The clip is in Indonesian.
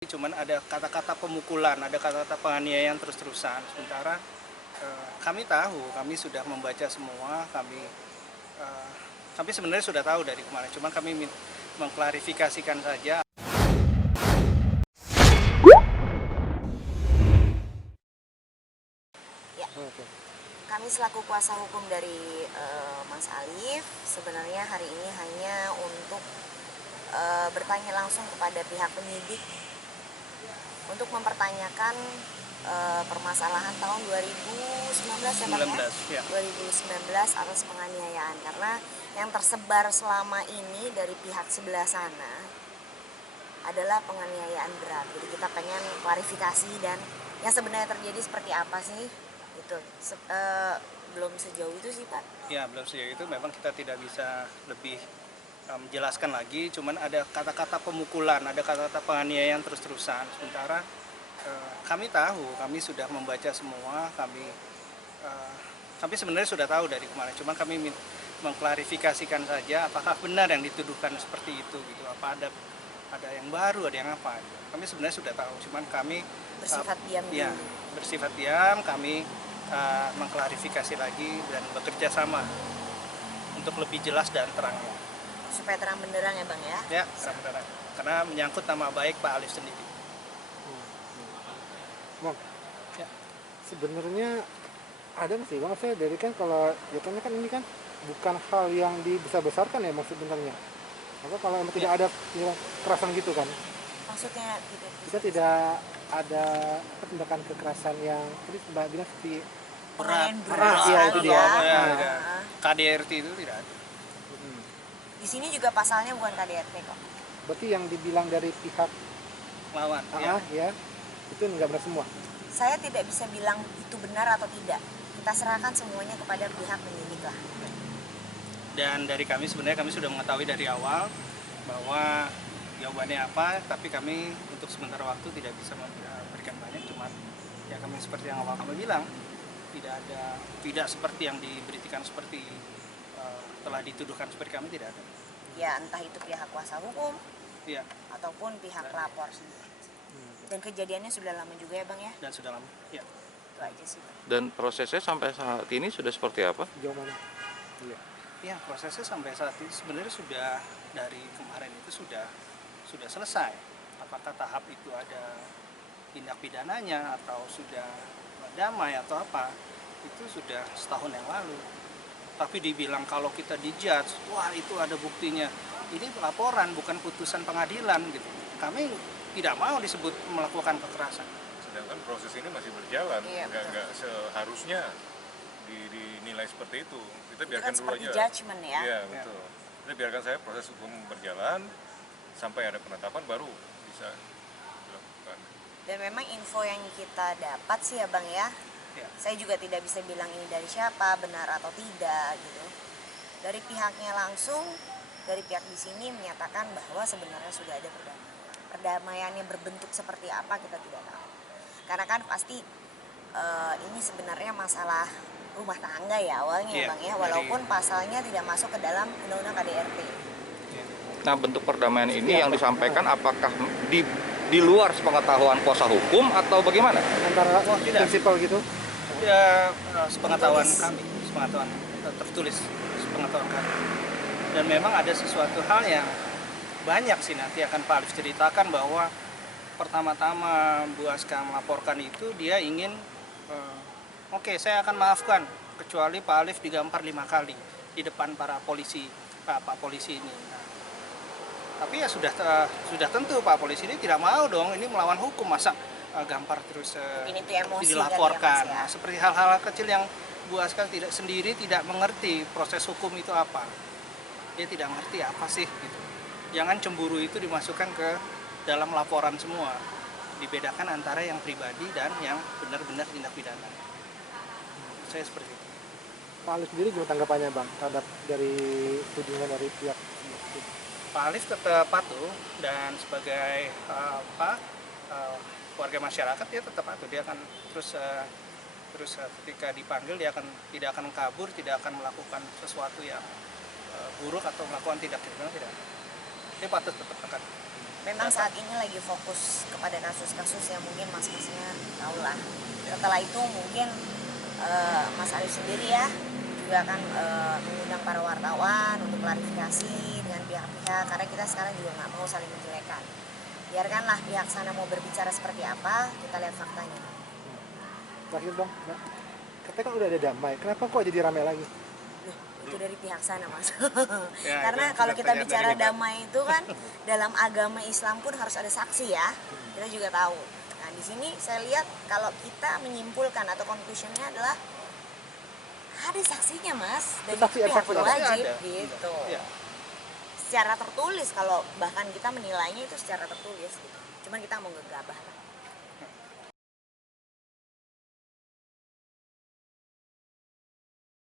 Cuman ada kata-kata pemukulan, ada kata-kata penganiayaan terus-terusan. Sementara kami tahu, kami sudah membaca semua, kami sebenarnya sudah tahu dari kemarin. Cuman kami mengklarifikasikan saja. Ya. Kami selaku kuasa hukum dari Mas Alif sebenarnya hari ini hanya untuk bertanya langsung kepada pihak penyidik untuk mempertanyakan permasalahan tahun 2019 ya, 2019 atas penganiayaan, karena yang tersebar selama ini dari pihak sebelah sana adalah penganiayaan berat. Jadi kita pengen klarifikasi dan yang sebenarnya terjadi seperti apa sih itu. Belum sejauh itu sih Pak. Ya, belum sejauh itu, memang kita tidak bisa lebih menjelaskan lagi. Cuman ada kata-kata pemukulan, ada kata-kata penganiayaan terus-terusan. Sementara kami tahu, kami sudah membaca semua, kami sebenarnya sudah tahu dari kemarin. Cuman kami mengklarifikasikan saja apakah benar yang dituduhkan seperti itu gitu. Apa ada yang baru, ada yang apa. Kami sebenarnya sudah tahu, cuman kami bersifat diam. Ya, bersifat diam. Kami mengklarifikasi lagi dan bekerja sama untuk lebih jelas dan terang. Supaya terang benderang ya Bang ya? Ya, terang benderang. Karena menyangkut nama baik Pak Alif sendiri. Bang, ya, sebenarnya ada nggak sih Bang? Saya dari kan kalau jatuhnya kan ini kan bukan hal yang dibesar-besarkan ya maksud sebenarnya. Apa kalau emang tidak ada kekerasan gitu kan? Maksudnya kita tidak ada tindakan kekerasan yang tadi Mbak bilang seperti berat ya itu dia. KDRT itu tidak ada. Di sini juga pasalnya bukan KDRT kok. Berarti yang dibilang dari pihak lawan ya itu nggak benar semua. Saya tidak bisa bilang itu benar atau tidak. Kita serahkan semuanya kepada pihak penyidik lah. Dan dari kami sebenarnya kami sudah mengetahui dari awal bahwa jawabannya apa, tapi kami untuk sementara waktu tidak bisa memberikan banyak. Cuma ya kami seperti yang awal kami bilang, tidak seperti yang diberitakan, seperti telah dituduhkan seperti kami, tidak ada. Ya entah itu pihak kuasa hukum ya, ataupun pihak pelapor sendiri. Dan kejadiannya sudah lama juga ya Bang ya? Dan sudah lama, ya. Itu aja sih Bang. Dan prosesnya sampai saat ini sudah seperti apa? Jauh mana? Ya, prosesnya sampai saat ini sebenarnya sudah dari kemarin itu sudah selesai. Apakah tahap itu ada tindak pidananya atau sudah damai atau apa, itu sudah setahun yang lalu. Tapi dibilang kalau kita dijudge, wah itu ada buktinya. Ini laporan bukan putusan pengadilan gitu. Kami tidak mau disebut melakukan kekerasan. Sedangkan proses ini masih berjalan, iya, nggak seharusnya dinilai seperti itu. Kita biarkan dulu aja. Judgment ya. Iya betul. Kita biarkan saya proses hukum berjalan sampai ada penetapan baru bisa dilakukan. Dan memang info yang kita dapat sih ya Bang ya. Saya juga tidak bisa bilang ini dari siapa, benar atau tidak gitu. Dari pihaknya langsung, dari pihak di sini menyatakan bahwa sebenarnya sudah ada perdamaian. Perdamaiannya berbentuk seperti apa kita tidak tahu. Karena kan pasti ini sebenarnya masalah rumah tangga ya awalnya ya Bang ya, walaupun pasalnya tidak masuk ke dalam undang-undang KDRT. Nah, bentuk perdamaian ini yang disampaikan apakah di luar sepengetahuan kuasa hukum atau bagaimana? Antara prinsipal gitu? Ya, sepengetahuan kami, tertulis sepengetahuan kami. Dan memang ada sesuatu hal yang banyak sih nanti akan Pak Alif ceritakan, bahwa pertama-tama Bu Aska melaporkan itu dia ingin oke, saya akan maafkan kecuali Pak Alif digampar 5 kali di depan para polisi, Pak polisi ini. Nah, tapi ya sudah tentu Pak polisi ini tidak mau dong, ini melawan hukum, masa gampar terus dilaporkan. Ya, nah, seperti hal-hal kecil yang Bu Aska sendiri tidak mengerti proses hukum itu apa. Dia tidak mengerti apa sih gitu. Jangan cemburu itu dimasukkan ke dalam laporan semua. Dibedakan antara yang pribadi dan yang benar-benar tindak pidana. Saya seperti itu. Pak Alif sendiri gimana tanggapannya Bang terhadap dari tudingan dari pihak? Pak Alif tetap patuh, dan sebagai warga masyarakat dia tetap patuh. Dia akan terus ketika dipanggil dia tidak akan kabur, tidak akan melakukan sesuatu yang buruk atau melakukan tindak pidana, tidak. Dia patuh tetap akan. memang saat ini lagi fokus kepada kasus-kasus yang mungkin mas-masnya tahu lah. Setelah itu mungkin Mas Alif sendiri ya juga akan mengundang para wartawan untuk klarifikasi dengan pihak-pihak, karena kita sekarang juga nggak mau saling menjelekan. Biarkanlah pihak sana mau berbicara seperti apa, kita lihat faktanya. Terakhir dong, Mbak. Katanya kan udah ada damai, kenapa kok jadi ramai lagi? Loh, itu dari pihak sana mas. Ya, Karena itu kalau kita terlihat bicara dari ini, Pak. damai itu kan dalam agama Islam pun harus ada saksi ya. Kita juga tahu. Nah di sini saya lihat kalau kita menyimpulkan atau conclusionnya adalah ada saksinya mas, dan Saksi itu pihak evakuasi berwajib ada. gitu. Ya. Secara tertulis, kalau bahkan kita menilainya itu secara tertulis gitu. Cuman kita mau gegabah.